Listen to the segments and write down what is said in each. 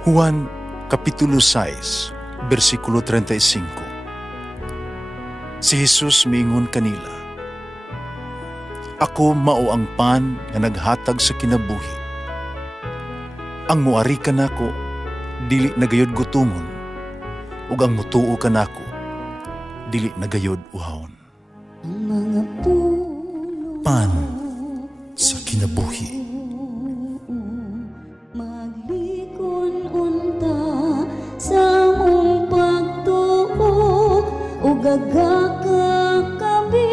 Juan Kapitulo 6, versikulo 35. Si Jesus miingon kanila, "Ako mao ang pan nga naghatag sa kinabuhi. Ang muari kanako dili nagayod gutomon, ug ang mutuo kanako dili nagayod uhawon." Pan sa kinabuhi. Gagakakabi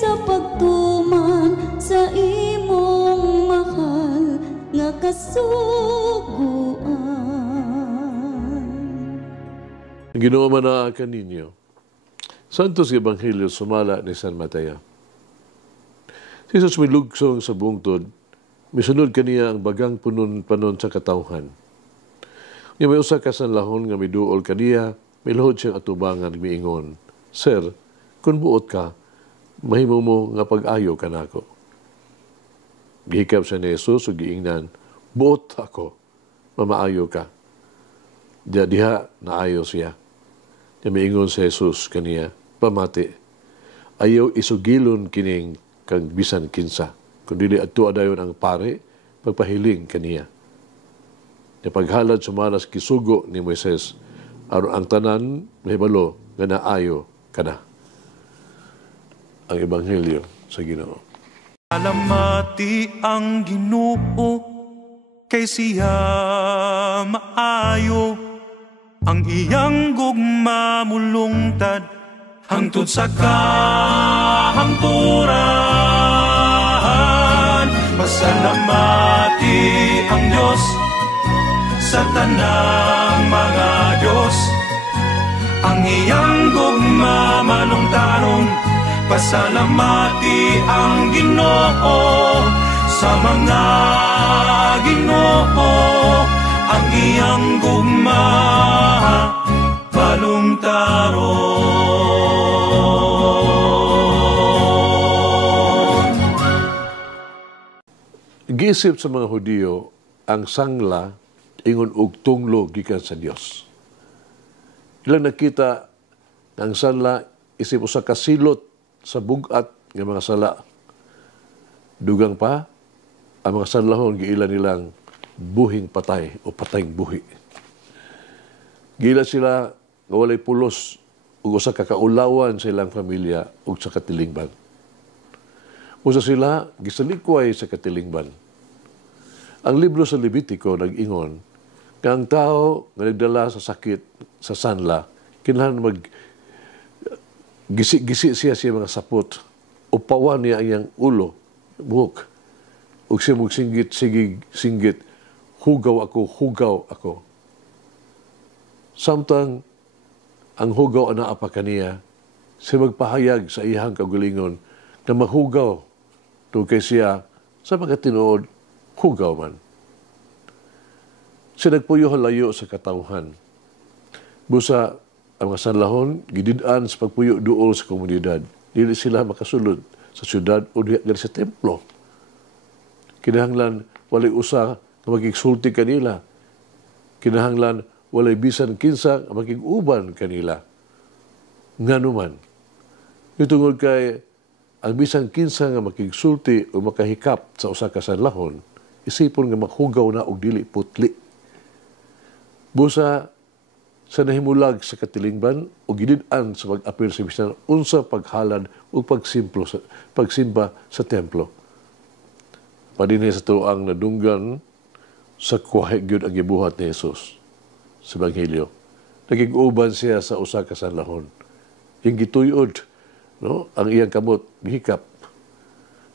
sa pagtuman sa imong mahal nga kasuguan. Ginoo manaakan ninyo. Santos Ebanghelyo sumala ni San Mateo. Si Jesus milugsong sa bungtod, misunod kaniya ang bagang panon sa katawhan. Nga may usa ka sanlahon nga miduol kaniya, miluhod siyang atubangan miingon, "Sir, kung buot ka, mahimo mo nga pag-ayo ka nako." Gihikap siya ni Jesus ug giingnan, "Buot ako, mamaayo ka." Diha naayo siya. Miingon si Jesus kaniya, "Pamati, ayaw isugilon kining kang bisan kinsa, kundi adto adayon ang pare, pagpahiling kaniya." Paghalad sumanas kisugo ni Moises, aron ang tanan mahibalo nga naayo kana. Ang Ebanghelyo sa Ginoo. Alamati ang Ginoo, kay siya maayo, ang iyang gugma mulungtad, hangtod sa kahangturan. Pasalamati ang Diyos sa tanang mga Diyos, ang iyang gugma malungtaron. Pasalamati ang Ginoo sa mga Ginoo, ang iyang gugma malungtaron. Giisip sa mga Hudiyo ang sangla ingon og tunglo gikan sa Dios. Ilang nakita ang sala isip usa ka silot sa bugat ng mga sala. Dugang pa, ang mga sanlahon giila nilang buhing patay o patayng buhi. Gila sila nga walay pulos ug usa ka kaulawan sa ilang pamilya ug sa katilingban. Usa sila gisalikway sa katilingban. Ang libro sa Levitico nag-ingon nga ang tao nga nagdala sa sakit sa sanla, kinahanglan gisi-gisi siya mga sapot, upawan niya ang iyang ulo, buhok, ug siya singgit, hugaw ako. Samtang ang hugaw ana apa kaniya, siya magpahayag sa iyang kaugalingon na mahugaw tungkay siya sa mga tinuod, hugaw man. Siya nagpuyo halayo sa katawhan. Busa ang mga sanlahon, gidid-an sa pagpuyo duol sa komunidad. Dili sila makasulod sa syudad o diha sa templo. Kinahanglan walay usa nga magigsulti kanila. Kinahanglan walay bisan kinsa nga magig-uban kanila. Nganuman, itungod kay ang bisan kinsa nga makigsulti o makahikap sa usa ka sanlahon, isipon nga maghugaw na og dili putli. Busa sa nahimulag sa katilingban o gidid-an sa pag-apil sa bisan unsa paghalad o pagsimba sa templo. Padinhi sa tuang nadunggan sa kuwahe gyud ang gibuhat ni Jesus sa Ebanghelyo. Nagig-uban siya sa usa ka sanlahon. Yung gituyod, no, ang iyang kamot gihikap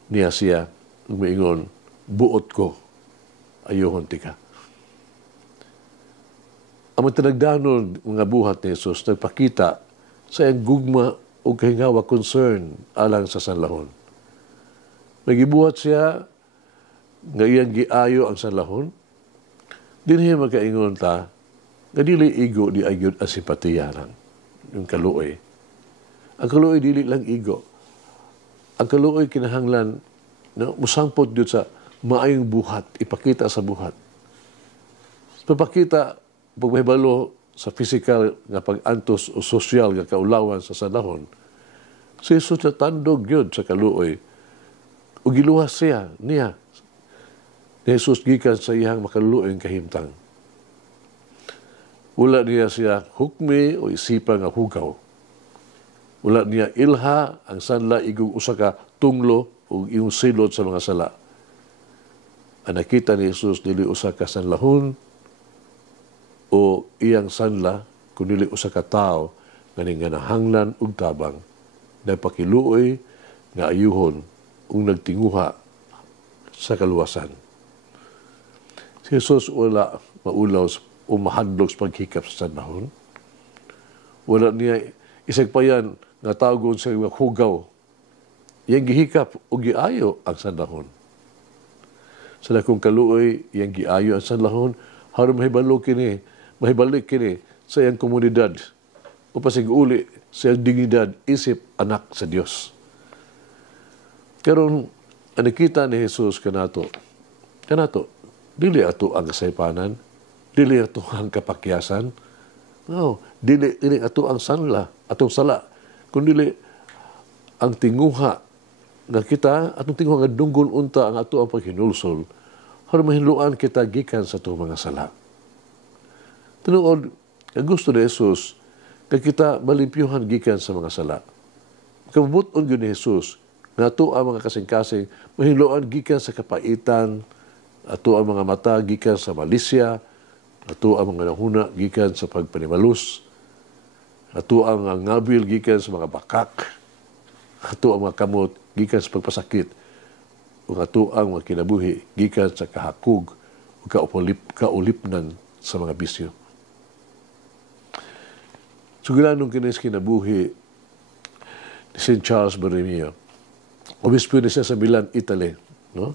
niya siya umiingon, "Buot ko, ayohon ti ka." Ang tinagdanon mga buhat ni Jesus nagpakita sa iyang gugma o kahingawa concern alang sa sanlahon. Nagibuhat siya nga iyang giayo ang sanlahon. Dinhi magkaingon ta nga dili igo di ayud ang simpatiya lang. Yung kaluoy. Ang kaluoy dili lang igo. Ang kaluoy kinahanglan musangpot dito sa maayong buhat, ipakita sa buhat. Papakita, pagmahibalo sa physical nga pag-antos o social nga kaulawan sa sanahon, si Jesus na tandog yun sa kaluoy. O giluwas siya, niya. Ni Jesus gikan sa iyang makaluoy kahimtang. Wala niya siya hukmi o isipan nga hugaw. Wala niya ilha ang sanla igong usa ka tunglo o iyong silot sa mga sala. Ang nakita ni Jesus dili usa ka sanlahon o iyang sanla kundi usa ka tao nga nahanglan og tabang nagpakiluoy nga ayuhon ug nagtinguha sa kaluwasan. Si Jesus wala maulaw o mahadlok sa paghikap sa sanahon. Wala niya isagpayan nga tawgon sa mga hugaw. Iyang gihikap o giayo ang sanahon. Sa lakong kaluoy, iyang giayo ang sanahon, haron mahibalik kini sa iyang komunidad o pasiguli sa iyang dignidad isip anak sa Dios. Karon ang nakita ni Jesus kanato, dili ato ang kasaypanan, dili ato ang kapakyasan, no, dili ato ang sanla, atong sala, kundi ang tinguha nga kita, atong tinguha nga dunggol unta ang ato ang paghinulsol, haron mahinluan kita gikan sa atong mga sala. Tinuod, ang gusto ni Jesus, nga kita malimpyuhan gikan sa mga sala. Kabubuton yun ni Jesus, nga ato ang mga kasing-kasing, mahinluan gikan sa kapaitan, ato ang mga mata gikan sa malisya, ato ang mga nahuna gikan sa pagpanimalus, ato ang ngabil gikan sa mga bakak, ato ang mga kamot gikan sa pagpasakit, ug ato ang mga kinabuhi gikan sa kahakog ug kaulipnan sa mga bisyo. Sugilanong kinis kinabuhi ni St. Charles Borromeo, obispo ni siya sa Milan, Italy, no?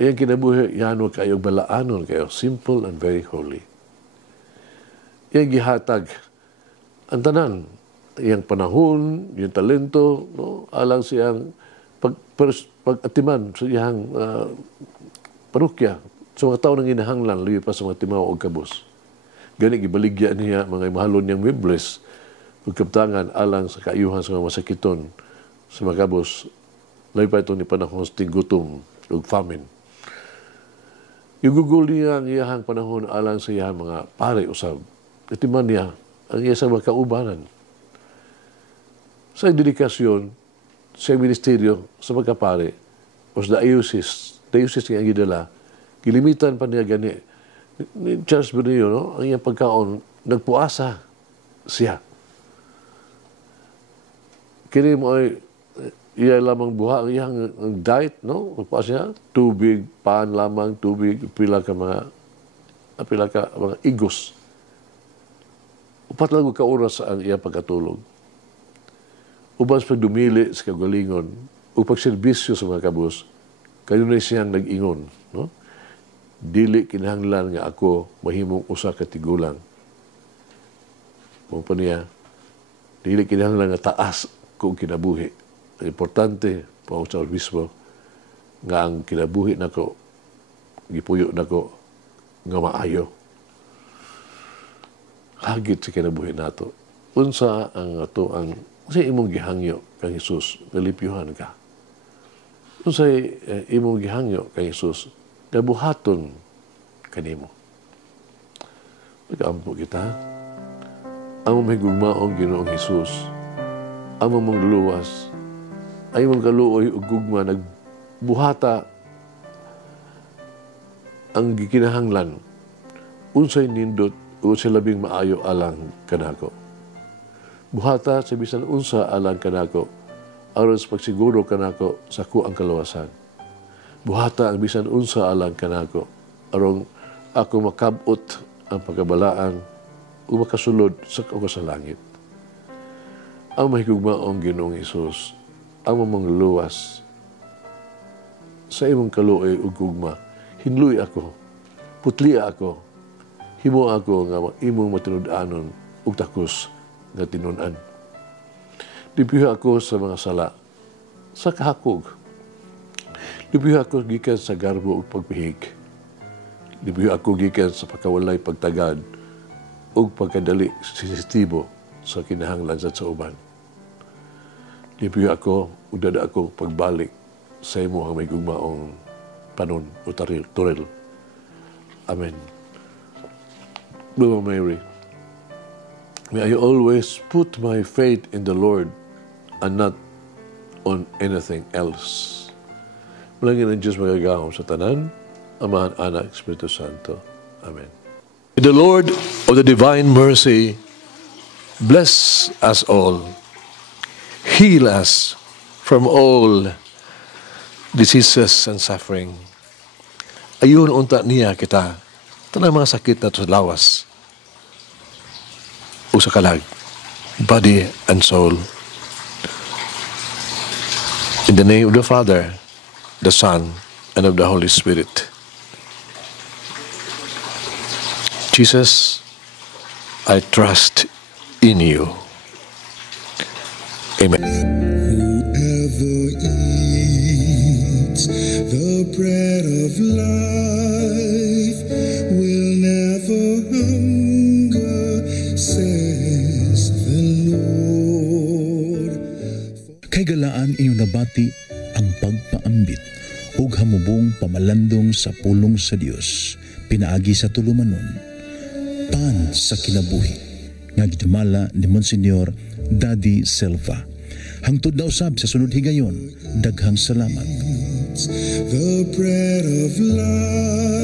Ayan kinabuhi, yano kayo balaanon kayo, simple and very holy. Yan gihatag ang tanan, iyang panahon, yung talento, no? Alang siyang pag-atiman sa iyang parokya, sa mga tao nang inahanglan, liwi pa sa mga timaw o kabos. Gani gibaligya niya mga mahalon niyang mebles, ug kaptangan alang sa kaayuhan sa mga masakiton sa mga kabos, liwi pa ito ni panahon sa gutom ug famine. Igugol niya ang iyahang panahon alang sa iyahang mga pare usab. Itiman niya ang iya sa mga kaubanan. Sa dedikasyon, sa ministeryo, sa mga pare, o sa diocese niya ang gidala, gilimitan pa niya gani. Ni Charles Borromeo, no? Ang iyang pagkaon, nagpuasa siya. Kini mo ay iya lamang buha ang iyang diet, no? Pagpuasa siya, tubig, paan lamang, tubig, pila ka mga igos. Upat lang ka oras ang iyang pagkatulog. Uban sa pagdumili sa kagalingon, o pagserbisyo sa mga kabus, kayo na siyang nag-ingon, no? Dili kinahanglan nga ako mahimong usa ka tigulang. Mao pa niya, dili kinahanglan nga taas ko kinabuhi. Ang importante pa sa obispo nga ang kinabuhi nako gipuyo nako nga maayo. Hagit sa kinabuhi nato. Unsa ang ato ang sa imong gihangyo kang Hesus, nalipyuhan ka. Unsa imong gihangyo kang Hesus, nabuhaton kanimo. Nag-ampo kita. Ang may gugmaong Ginoong Hesus, ang mong luluwas, ay mong kaluoy o gugma, nagbuhata ang gikinahanglan, unsay nindot o sa labing maayo alang kanako. Buhata sa bisan unsa alang kanako, aron sa pagsiguro kanako sa kuang kaluwasan. Buhata ang bisan unsa alang kanako, aron ako makabot ang pagkabalaan o makasulod sa langit. Ang mahigugmaong Ginoong Hesus, ang mamang luwas sa imong kaluoy ug gugma, hinluy ako, putli ako, himo ako nga imong matinud-anon ug takos nga tinun-an. Lipiha ako sa mga sala, sa kahakog. Lipiha ako gikan sa garbo ug pagpihig. Libiyo ako gikan sa pagkawalay pagtagad o pagkadali sensitibo sa kinahanglan sa uban. Libiyo ako, udada ako pagbalik sa imo ang may gugmaong panon o turil. Amen. Mother Mary, may I always put my faith in the Lord and not on anything else. Malangin ang Diyos magagahom sa tanan, Amahan, Anak, Espiritu Santo. Amen. May the Lord of the divine mercy bless us all, heal us from all diseases and suffering. Ayun unta niya kita, tanang mga sakit na sa lawas o sa kalag, body and soul. In the name of the Father, the Son, and of the Holy Spirit. Jesus, I trust in you. Amen. Whoever eats the bread of life will never hunger, says the Lord. Kay galaan inyong nabati ang pagpaambit ug hamubong pamalandong sa pulong sa Dios pinaagi sa tulumanon. Pan sa kinabuhi nga gidumala ni Monsignor Daddy Silva. Hangtod na usab sa sunod higayon, daghang salamat. The bread of life